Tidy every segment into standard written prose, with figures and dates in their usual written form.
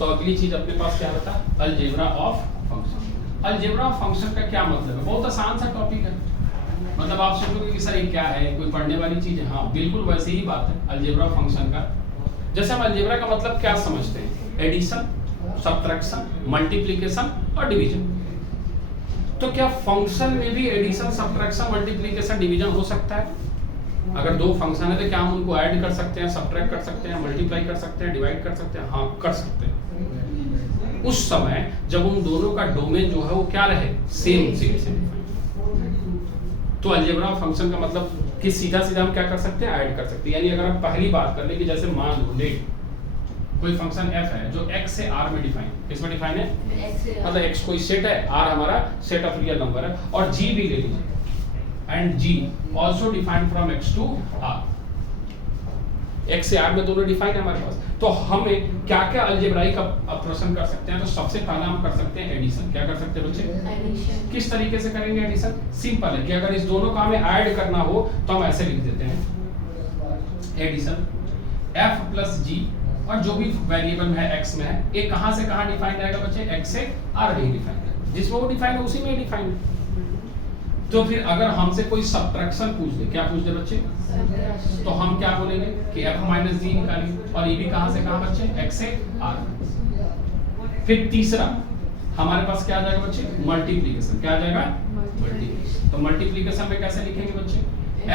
तो अगली चीज अपने पास क्या रहता है, algebra of function. Algebra of function का क्या मतलब है, बहुत आसान सा टॉपिक है। मतलब आप सोचोगे कि सर ये क्या है, कोई पढ़ने वाली चीज है? हाँ बिल्कुल वैसे ही बात है अलजेब्रा ऑफ फंक्शन का। जैसे हम अलजेब्रा का मतलब क्या समझते हैं, एडिशन, सब्ट्रैक्शन, मल्टीप्लिकेशन और डिवीजन। तो क्या फंक्शन में भी एडिशन, सब्ट्रैक्शन, मल्टीप्लिकेशन, डिवीजन हो सकता है? अगर दो फंक्शन है तो क्या हम उनको ऐड कर सकते हैं, सब्ट्रैक्ट कर सकते हैं, मल्टीप्लाई कर सकते हैं, डिवाइड कर सकते हैं? हाँ कर सकते हैं, उस समय जब उन दोनों का डोमेन जो है वो क्या रहे, सेम से। तो अलजेब्रा ऑफ फंक्शन का मतलब कि सीधा सीधा हम क्या कर सकते हैं, ऐड कर सकते हैं। यानी अगर हम पहली बात कर ले कि जैसे मान लो लेट कोई फंक्शन f है जो x से r में डिफाइन, किसमें डिफाइन है, मतलब x कोई सेट है, r हमारा सेट ऑफ रियल नंबर है, और g भी ले लीजिए, and g also defined from x to r, x से r में दोनों डिफाइन है हमारे पास। तो हमें क्या क्या अलजेब्राइक ऑपरेशन कर सकते हैं? तो सबसे पहला हम कर सकते हैं एडिशन। क्या कर सकते हैं बच्चे, एडिशन। किस तरीके से करेंगे एडिशन? सिंपल है कि अगर इस दोनों का हमें ऐड करना हो तो हम ऐसे लिख देते हैं एडिशन f प्लस g, और जो भी वेरिएबल है x में है, ये कहां से कहां डिफाइन रहेगा बच्चे, x से r में डिफाइन है, जिसमें वो डिफाइन है उसी में डिफाइन है। तो फिर अगर हमसे कोई सब्ट्रैक्शन पूछ दे, क्या पूछ दे बच्चे, तो हम क्या बोलेंगे कि f माइनस जी निकालिए, और ये भी कहां से कहां बच्चे, x से r। फिर तीसरा हमारे पास क्या आ जाएगा बच्चे, मल्टीप्लिकेशन। क्या आ जाएगा, मल्टीप्लिकेशन। तो मल्टीप्लिकेशन में कैसे लिखेंगे बच्चे,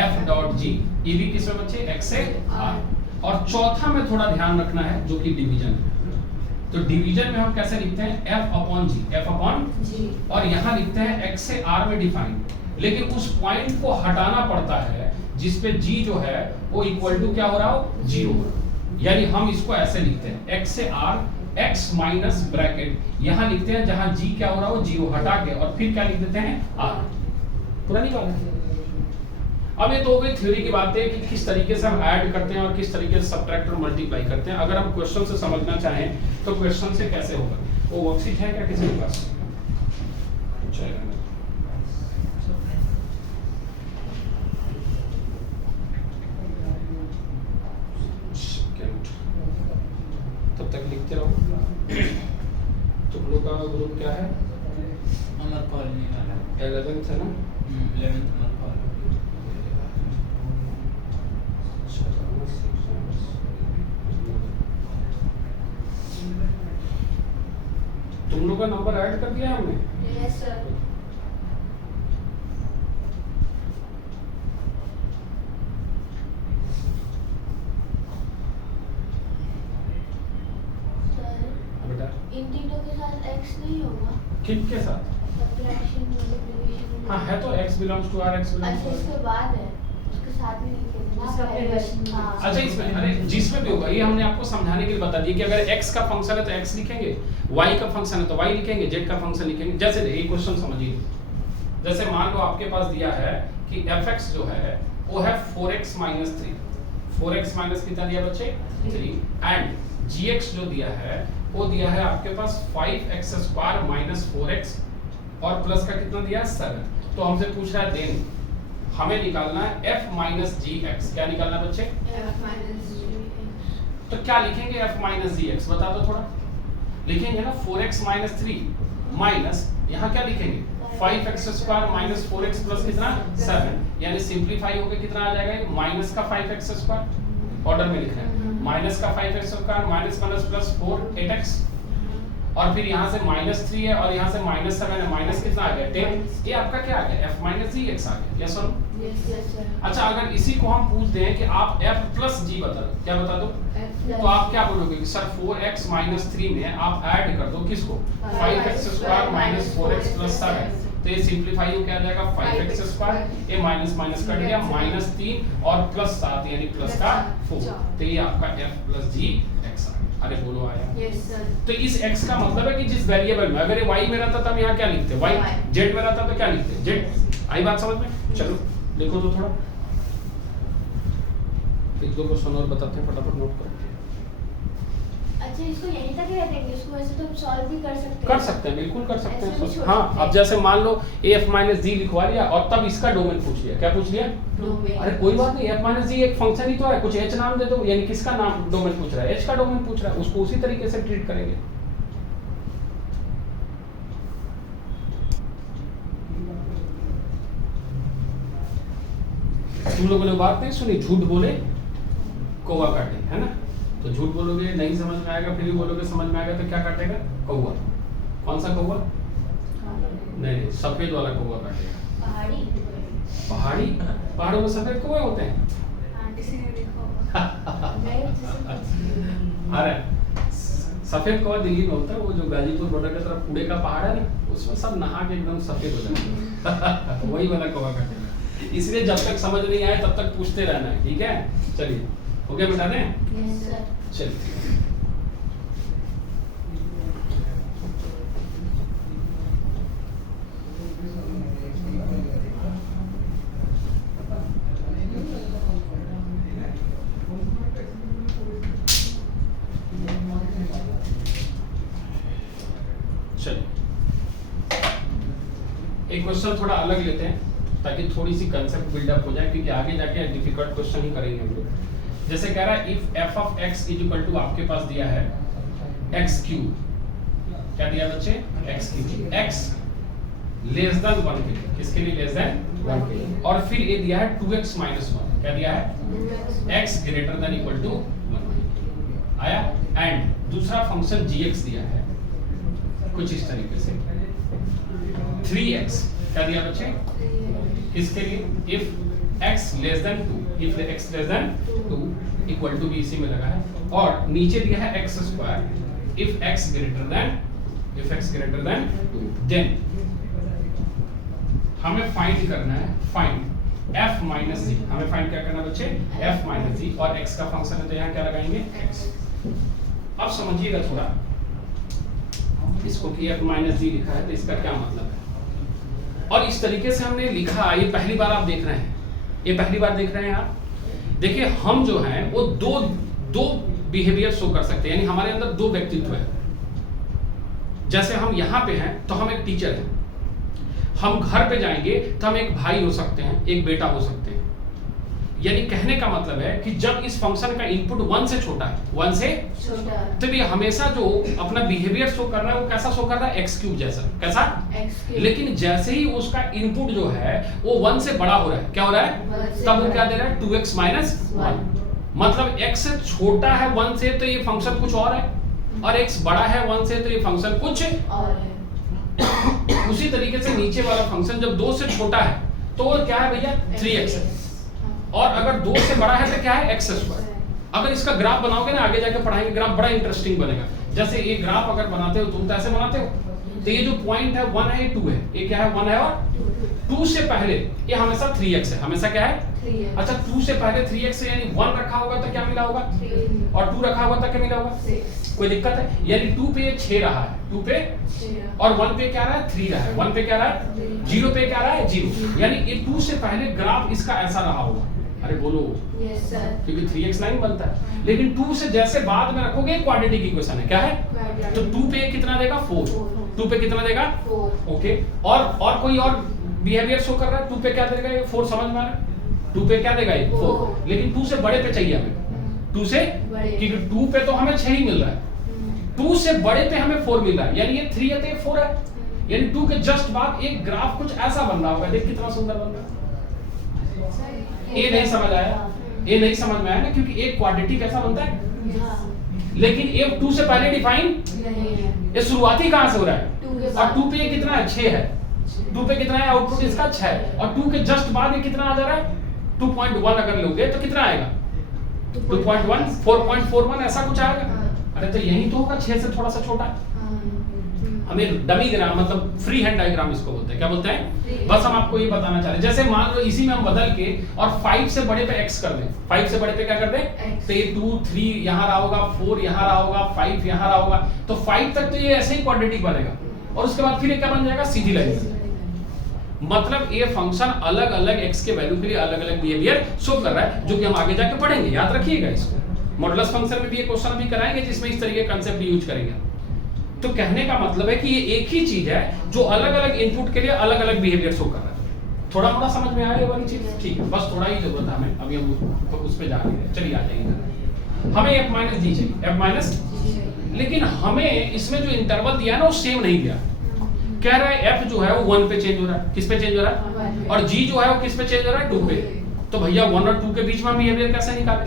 f डॉट g, ये भी किसमें बच्चे, x से r। और चौथा में थोड़ा ध्यान रखना है जो कि डिवीजन है। तो डिवीजन में हम कैसे लिखते हैं, f अपॉन g, और यहाँ लिखते हैं x से r में डिफाइन, लेकिन उस पॉइंट को हटाना पड़ता है जिसपे g जो है वो इक्वल टू क्या हो रहा हो, 0 हो रहा। यानी हम इसको ऐसे लिखते हैं x से r, x माइनस ब्रैकेट, यहाँ लिखते हैं जहां g क्या हो रहा हो, 0 हटा के, और फिर क्या लिख देते हैं, r। पुरानी बात है। अब ये तो हो गई थ्योरी की बात है कि किस तरीके से हम ऐड करते हैं और किस तरीके से सब्ट्रैक्ट और मल्टीप्लाई करते हैं। अगर हम क्वेश्चन से समझना चाहें तो क्वेश्चन से कैसे होगा, वो वर्कशीट है क्या किसी के पास? तब तक लिखते रहो। तुम लोग का ग्रुप क्या है, अमर कॉलोनी वाला 11th है ना, 11th अमर कॉलोनी। तुम लोग का नंबर ऐड कर दिया है हमने? Yes sir. बेटा इन तीनों के साथ x नहीं होगा, किन के साथ? Subtraction, multiplication. हाँ है तो x belongs to r, x belongs अच्छा टू इसके बाद है, उसके साथ में लिखे थे ना। अच्छा इसमें, अरे जिसमें भी होगा, ये हमने आपको समझाने के लिए बता दिया कि अगर x का फंक्शन है तो x लिखेंगे, y का फंक्शन है तो y लिखेंगे, z का फंक्शन लिखेंगे। जैसे ये क्वेश्चन समझिए, जैसे मान लो आपके पास दिया है कि fx जो है वो है 4x माइनस 3, 4x माइनस कितना दिया बच्चे, 3, एंड gx जो दिया है वो दिया है आपके पास 5x स्क्वायर माइनस 4x, और प्लस का कितना दिया, 7। तो हमसे पूछ रहा है देन हमें निकालना है f माइनस जी एक्स। क्या निकालना बच्चे, f माइनस g। तो क्या लिखेंगे f माइनस जी एक्स, बता दो थोड़ा। लिखेंगे ना 4x माइनस 3 माइनस, यहाँ क्या लिखेंगे 5x square minus 4x plus कितना 7, यानी सिंप्लीफाई होकर कितना आ जाएगा, माइनस का 5x स्क्वायर, ऑर्डर में लिख रहे हैं, माइनस का 5x square minus minus plus 4 8x, और फिर यहाँ से माइनस 3 है और यहाँ से माइनस 7 है, माइनस कितना आ गया 10। ये आपका क्या आ गया, f माइनस जी एक्स आ गया। यस और अच्छा, अगर इसी को हम पूछते हैं कि आप f प्लस जी बता दो, क्या बता दो, तो आप क्या बोलोगे कि सर 4x माइनस 3 में आप ऐड कर दो किसको, 5x square minus 4x plus 7, तो ये सिंप्लीफाई हो क्या जाएगा 5x स्क्वायर, ये माइनस माइनस कट गया, माइनस 3 और प्लस 7 यानी प्लस का 4, तो ये आपका f प्लस जी एक्स। अरे बोलो आया। Yes sir. तो इस x का मतलब है कि जिस वेरिएबल में, अगर ये y में रहता तो हम यहाँ क्या लिखते, y, z में रहता तो क्या लिखते, z। आई बात समझ में? चलो देखो तो थोड़ा, एक दो क्वेश्चन और बताते हैं, फटाफट नोट करो। अच्छा इसको यहीं तक ही रखेंगे, इसको वैसे तो हम सॉल्व भी कर सकते हैं, बिल्कुल कर सकते ऐसे भी हैं। छोड़ हाँ सकते हैं। अब जैसे मान लो f माइनस जी लिखवा लिया और तब इसका डोमेन पूछ लिया, क्या पूछ लिया, डोमेन। अरे कोई बात नहीं, f माइनस जी एक फंक्शन ही तो है, कुछ h नाम दे दो, यानी किसका नाम डोमेन पूछ रहा है, h का डोमेन पूछ रहा है, उसको उसी तरीके से ट्रीट करेंगे। तुम लोगों ने बात नहीं सुनी, झूठ बोले कौवा काटे, है ना? तो झूठ बोलोगे नहीं समझ में आएगा, फिर भी बोलोगे समझ में आएगा, तो क्या काटेगा? कौवा। कौन सा कौवा? नहीं, सफेद वाला कौवा काटेगा। पहाड़ी? पहाड़ों में सफेद कौवे होते हैं? अरे सफेद कौवा दिल्ली में होता है, वो जो गाजीपुर बॉर्डर की तरफ कूड़े का पहाड़ है ना, उसमें सब नहा के एकदम सफेद हो जाते हैं। वही वाला कौवा काटेगा। इसलिए जब तक समझ नहीं आए तब तक पूछते रहना है, ठीक है? चलिए, हो गया, मिटा दें? चलिए। एक क्वेश्चन थोड़ा अलग लेते हैं ताकि थोड़ी सी कंसेप्ट बिल्डअप हो जाए, क्योंकि आगे जाके डिफिकल्ट क्वेश्चन ही करेंगे हम लोग। जैसे कह रहा है if f of x is equal to, आपके पास दिया है x क्यूब, क्या दिया बच्चे? x cube, x less then 1 के लिए, किसके लिए लेस देन 1 के लिए, और फिर ये दिया है 2x माइनस 1, क्या दिया है? x greater than equal to 1 आया। एंड दूसरा फंक्शन gx दिया है कुछ इस तरीके से, 3x, क्या दिया बच्चे? किसके लिए? If x less than 2, if x less than 2 equal to भी इसी में लगा है, और नीचे दिया है x square if x greater than 2, then हमें फाइंड करना है, फाइंड f माइनस g, हमें फाइंड क्या करना है बच्चे? f माइनस g, और x का फंक्शन है तो यहाँ क्या लगाएंगे? x। अब समझिएगा थोड़ा इसको कि f माइनस जी लिखा है तो इसका क्या मतलब है, और इस तरीके से हमने लिखा, ये पहली बार आप देख रहे हैं, ये पहली बार देख रहे हैं आप। देखिए हम जो हैं वो दो बिहेवियर शो कर सकते हैं, यानी हमारे अंदर दो व्यक्तित्व है। जैसे हम यहाँ पे हैं तो हम एक टीचर हैं, हम घर पे जाएंगे तो हम एक भाई हो सकते हैं, एक बेटा हो सकते हैं। यानी कहने का मतलब है कि जब इस फंक्शन का इनपुट 1 से छोटा है, 1 से छोटा, तो ये हमेशा जो अपना बिहेवियर शो कर रहा है वो कैसा शो कर रहा है? x क्यूब जैसा, कैसा? x cube. लेकिन जैसे ही उसका इनपुट जो है वो 1 से बड़ा हो रहा है, क्या हो रहा है? तब वो क्या दे रहा है? 2x minus 1। मतलब x से छोटा है 1 से तो ये फंक्शन कुछ और है, और x बड़ा है 1 से तो ये फंक्शन कुछ और है। उसी तरीके से नीचे वाला फंक्शन जब 2 से छोटा है तो वो क्या है भैया? 3x है, और अगर 2 से बड़ा है तो क्या है? x square. अगर इसका ग्राफ बनाओगे ना, आगे जाके पढ़ाएंगे, ग्राफ बड़ा इंटरेस्टिंग बनेगा। जैसे ये ग्राफ अगर बनाते हो तुम तो ऐसे बनाते हो, तो ये जो पॉइंट है 1 है, 2 है, ये क्या है? 1 है, और 2 से पहले ये हमेशा 3x है, हमेशा क्या है? 3x। अच्छा 2 से पहले 3x है, यानी 1 रखा होगा तो क्या मिला होगा? 3, और 2 रखा होगा तो क्या मिला होगा? 6। कोई दिक्कत है? यानी 2 पे 6 रहा है, 2 पे 6, और 1 पे क्या रहा है? 3 रहा है, 1 पे क्या रहा है? 0 पे क्या रहा है? 0। यानी ये 2 से पहले ग्राफ इसका ऐसा रहा होगा। अरे बोलो यस सर, क्योंकि 3x 9 बनता है। लेकिन 2 से जैसे बाद में रखोगे क्वाड्रेटिक इक्वेशन है, क्या है? तो 2 पे कितना देगा? 4। 2 पे कितना देगा? 4। ओके, और कोई और बिहेवियर शो कर रहा है? 2 पे क्या देगा? ये 4 समझ में आ रहा है? 2 पे क्या देगा? ये 4। लेकिन 2 से बड़े पे चाहिए हमें, 2 से, क्योंकि 2 पे तो हमें 6 ही मिल रहा है, 2 से बड़े पे हमें 4 मिल रहा है, यानी ये 3 है तो ये 4 है। यानी 2 के जस्ट बाद एक ग्राफ कुछ ऐसा बन रहा होगा, देख कितना सुंदर बन रहा है। ये नहीं समझ आया? ये नहीं समझ में आया ना, क्योंकि एक क्वाड्रेटिक ऐसा बनता है, लेकिन ये 2 से पहले डिफाइन नहीं है, ये शुरुआती कहां से हो रहा है? और 2 पे ये कितना है? 6 है, 2 पे कितना है? आउटपुट इसका 6 है, और 2 के जस्ट बाद ये कितना आ जा रहा है? 2.1 अगर लोगे तो कितना आएगा? 2.1, 4.41 ऐसा कुछ आएगा। अरे तो यही तो होगा, 6 से थोड़ा सा छोटा। हमें डमी ग्राम मतलब फ्री हैंड डायग्राम इसको बोलते हैं, क्या बोलते हैं? बस हम आपको ये बताना चाह रहे हैं। जैसे मान लो इसी में हम बदल के और 5 से बड़े पे x कर दें, 5 से बड़े पे क्या कर दें? तो ये 2, 3 यहाँ रहा होगा, 4 यहाँ रहा होगा, 5 यहाँ रहा होगा, तो 5 तक तो ये ऐसे ही क्वाड्रेटिक बनेगा, और उसके बाद फिर ये क्या बन जाएगा? सीधी लाइन। मतलब ये फंक्शन अलग अलग x के वैल्यू के लिए अलग अलग बिहेवियर शो कर रहा है, जो कि हम आगे जाके पढ़ेंगे, याद रखिएगा इसको। मॉडुलस फंक्शन में भी ये क्वेश्चन भी कराएंगे जिसमें इस तरीके का कांसेप्ट यूज करेंगे। तो कहने का मतलब है कि ये एक ही चीज है जो अलग अलग इनपुट के लिए अलग अलग बिहेवियर शो कर रहा है। थोड़ा मोड़ा समझ में आ रही है वाली चीज? ठीक है, बस थोड़ा ही जरूरत है हमें, अभी हम उस पे जा रहे हैं। चलिए आ जाएंगे। हमें f माइनस जी चाहिए, f माइनस, लेकिन हमें इसमें जो इंटरवल दिया है ना वो सेम नहीं दिया। कह रहा है f जो है वो 1 पे चेंज हो रहा है, किस पे चेंज हो रहा है? और g जो है वो किस पे चेंज हो रहा है? 2 पे। तो भैया 1 और 2 के बीच में बिहेवियर कैसे निकालें?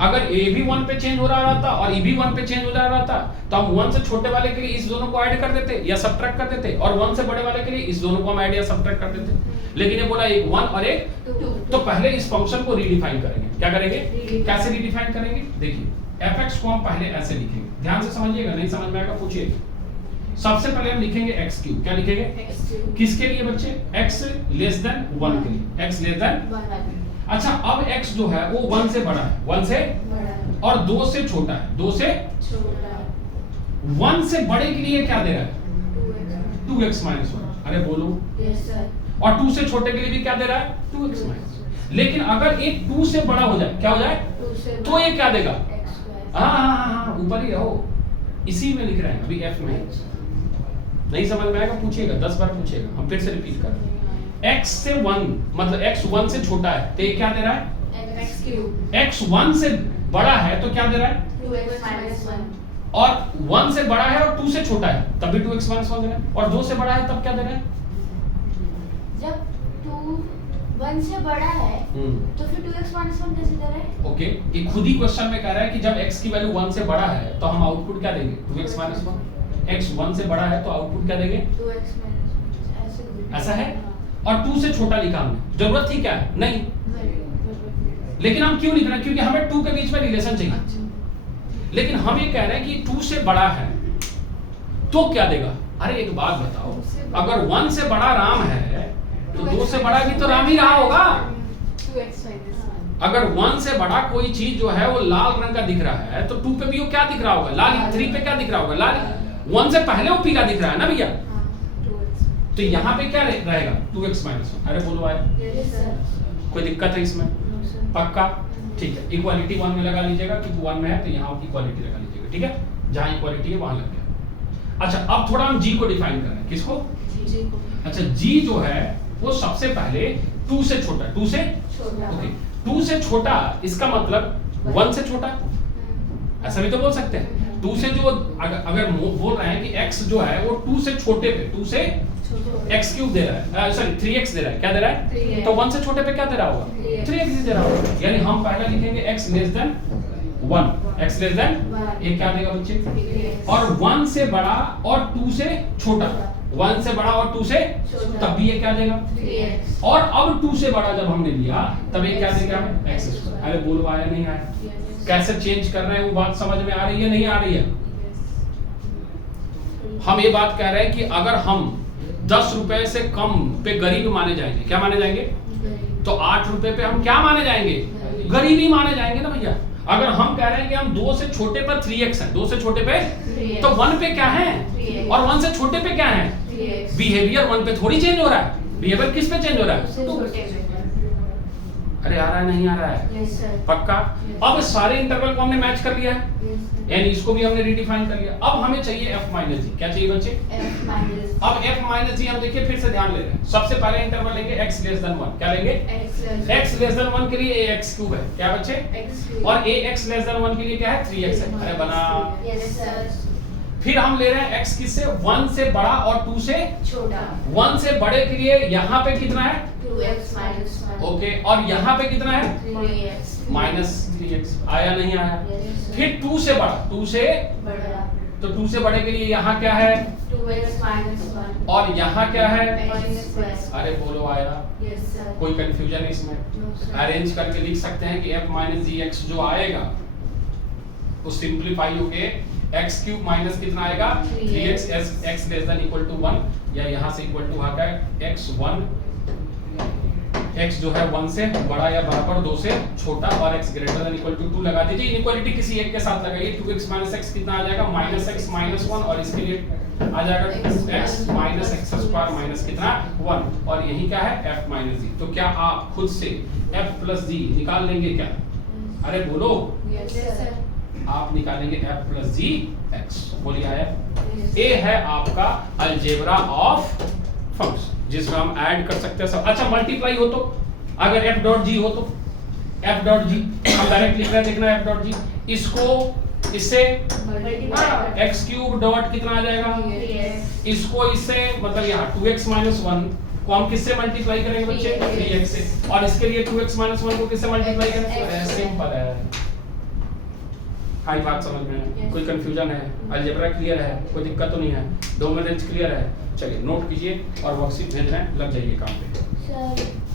अगर ए भी 1 पे चेंज हो रहा था और ई भी 1 पे चेंज हो जा रहा था तो हम 1 से छोटे वाले के लिए इस दोनों को ऐड कर देते या सबट्रैक्ट कर देते, और 1 से बड़े वाले के लिए इस दोनों को हम ऐड या सबट्रैक्ट कर देते। लेकिन ये बोला एक 1 और एक 2, तो पहले इस फंक्शन को रीडिफाइन करेंगे। क्या करेंगे? कैसे रीडिफाइन करेंगे? देखिए fx को हम पहले ऐसे लिखेंगे, ध्यान से समझिएगा, नहीं समझ में आएगा पूछिएगा। सबसे पहले हम लिखेंगे x3। क्या लिखेंगे? किसके लिए बच्चे? x लेस देन 1 के लिए, x लेस देन। अच्छा, अब x जो है वो 1 से बड़ा है, 1 से और 2 से छोटा है, 2 से छोटा। 1 से बड़े के लिए क्या दे रहा है? 2x minus 1। अरे बोलो। Yes sir. और 2 से छोटे के लिए भी क्या दे रहा है? 2x minus 1। लेकिन अगर एक 2 से बड़ा हो जाए, क्या हो जाए? तो ये क्या देगा? हाँ, ऊपर ही रहो, इसी में लिख रहे हैं अभी f में। नहीं समझ में आएगा पूछिएगा, 10 बार पूछिएगा, हम फिर से रिपीट कर रहे हैं। x से 1 मतलब x 1 से छोटा है तो ये क्या दे रहा है? x 1 से बड़ा है तो क्या दे रहा है? 2x minus 1। और 1 से बड़ा है और 2 से छोटा है तब भी 2x minus 1 दे रहा है, और 2 से बड़ा है तब क्या दे रहा है? जब 2 1 से बड़ा है तो फिर 2x minus 1 कैसे दे रहा है? ओके, ये खुद ही क्वेश्चन में कह रहा है कि जब x की वैल्यू 1 से बड़ा है तो हम आउटपुट क्या देंगे? 2x minus 1। x 1 से बड़ा है तो आउटपुट क्या देंगे? 2x minus 1। ऐसा है? और 2 से छोटा लिखा हमने, जरूरत थी क्या? नहीं। लेकिन हम क्यों लिख रहे हैं? क्योंकि हमें 2 के बीच में रिलेशन चाहिए। लेकिन हम ये कह रहे हैं कि 2 से बड़ा है तो क्या देगा? अरे एक बात बताओ, अगर 1 से बड़ा राम है तो 2 से बड़ा भी तो राम ही रहा होगा। अगर 1 से बड़ा कोई चीज जो है वो लाल रंग का दिख रहा है तो 2 पे भी वो क्या दिख रहा होगा? लाल। 3 पे क्या दिख रहा होगा? लाल। 1 से पहले वो पीला दिख रहा है ना भैया, तो यहाँ पे क्या रहेगा? 2x minus 1। अरे बोलो आया? कोई दिक्कत है इसमें? पक्का? ठीक है, इक्वालिटी 1 में लगा लीजिएगा क्योंकि 1 में है तो यहाँ इक्वालिटी लगा लीजिएगा। ठीक है, जहाँ इक्वालिटी है वहां लग गया। अच्छा, अब थोड़ा हम g को डिफाइन कर रहे हैं। किसको? g को। अच्छा, g जो है वो सबसे पहले 2 से छोटा, 2 से छोटा। ओके, 2 से छोटा इसका मतलब 1 से छोटा, ऐसा भी तो बोल सकते हैं। 2 से जो अगर बोल रहे हैं कि x जो है वो 2 से छोटे पे, 2 से x क्यूब दे रहा है, सॉरी 3x दे रहा है। क्या दे रहा है? 3x। तो 1 से छोटे पे क्या दे रहा होगा? 3x ही दे रहा होगा। यानी हम पहले लिखेंगे x less then 1, x less then, ये क्या देगा बच्चे? और 1 से बड़ा और 2 से छोटा, 1 से बड़ा और 2 से तब भी ये क्या देगा? 3x। और अब 2 से बड़ा जब हमने लिया तब ये क्या देगा हमें? x square. अरे बोलो आया नहीं आया? कैसे चेंज कर रहे हैं वो बात समझ में आ रही है नहीं आ रही है? हम ये बात कह रहे हैं कि अगर हम 10 रुपए से कम पे गरीब माने जाएंगे, क्या माने जाएंगे? तो 8 रुपए पे हम क्या माने जाएंगे? गरीबी माने जाएंगे ना भैया। अगर हम कह रहे हैं कि हम 2 से छोटे पर 3x है, 2 से छोटे पे तो 1 पे क्या है? और 1 से छोटे पे क्या है? बिहेवियर 1 पे थोड़ी चेंज हो रहा है, बिहेवियर किस पे चेंज हो रहा है? अरे आ रहा है नहीं आ रहा है? yes, पक्का? अब सारे इंटरवल को हमने मैच कर लिया है, यानी इसको भी हमने रीडिफाइन कर लिया। अब हमें चाहिए f माइनस जी। क्या चाहिए बच्चे? अब f माइनस जी हम देखिए फिर से ध्यान ले रहे हैं। सबसे पहले इंटरवल लेंगे x लेस देन 1। क्या लेंगे? x लेस देन 1 के लिए ax क्यूब है, क्या बच्चे? और ax लेस देन 1 के लिए क्या है? 3x है। अरे बना। फिर हम ले रहे हैं x किससे? 1 से बड़ा और 2 से छोटा। 1 से बड़े के लिए यहाँ पे कितना है? 2x minus 1। ओके, और यहाँ पे कितना है? 3x minus 3x। आया नहीं आया? फिर 2 से बड़ा, 2 से बड़ा, तो 2 से बड़े के लिए यहाँ क्या है? 2x minus 1। और यहाँ क्या है? अरे बोलो आया? yes, sir। कोई कंफ्यूजन इसमें? अरेंज करके लिख सकते हैं कि f minus gx जो आएगा वो सिंप्लीफाई होके x क्यूब माइनस कितना आएगा? 3x x less than equal to 1, या यहाँ से इक्वल टू आता है x जो है 1 से बड़ा या बराबर 2 से छोटा, और x greater than equal to 2 लगा दीजिए। इनइक्वालिटी किसी एक के साथ लगाइए। 2x माइनस x कितना आ जाएगा? माइनस x माइनस 1, और इसके लिए आ जाएगा 2x minus x square minus कितना? 1, और यही क्या है? f minus g। तो क्या आप खुद से f प्लस g निकाल लेंगे क्या? अरे बोलो। yes, sir। आप निकालेंगे f प्लस जी x। बोलिए आया? A है आपका अलजेब्रा ऑफ फंक्शन जिसमें हम ऐड कर सकते हैं सब। अच्छा, मल्टीप्लाई हो तो अगर f डॉट g हो तो f डॉट g हम डायरेक्ट लिख रहे हैं, देखना f डॉट g, इसको इससे x क्यूब डॉट कितना आ जाएगा? इसको इससे मतलब यहाँ 2x माइनस 1 को हम किससे मल्टीप्लाई करेंगे बच्चे 3x से, और इसके लिए 2x माइनस 1 को किससे मल्टीप्लाई करेंगे, सिंपल है। हाई बात समझ में, कोई कंफ्यूजन है, अलजेब्रा क्लियर है, कोई दिक्कत तो नहीं है, 2 में रेंज क्लियर है। चलिए नोट कीजिए और वर्कशीट भेज रहे हैं, लग जाइए काम पे। सर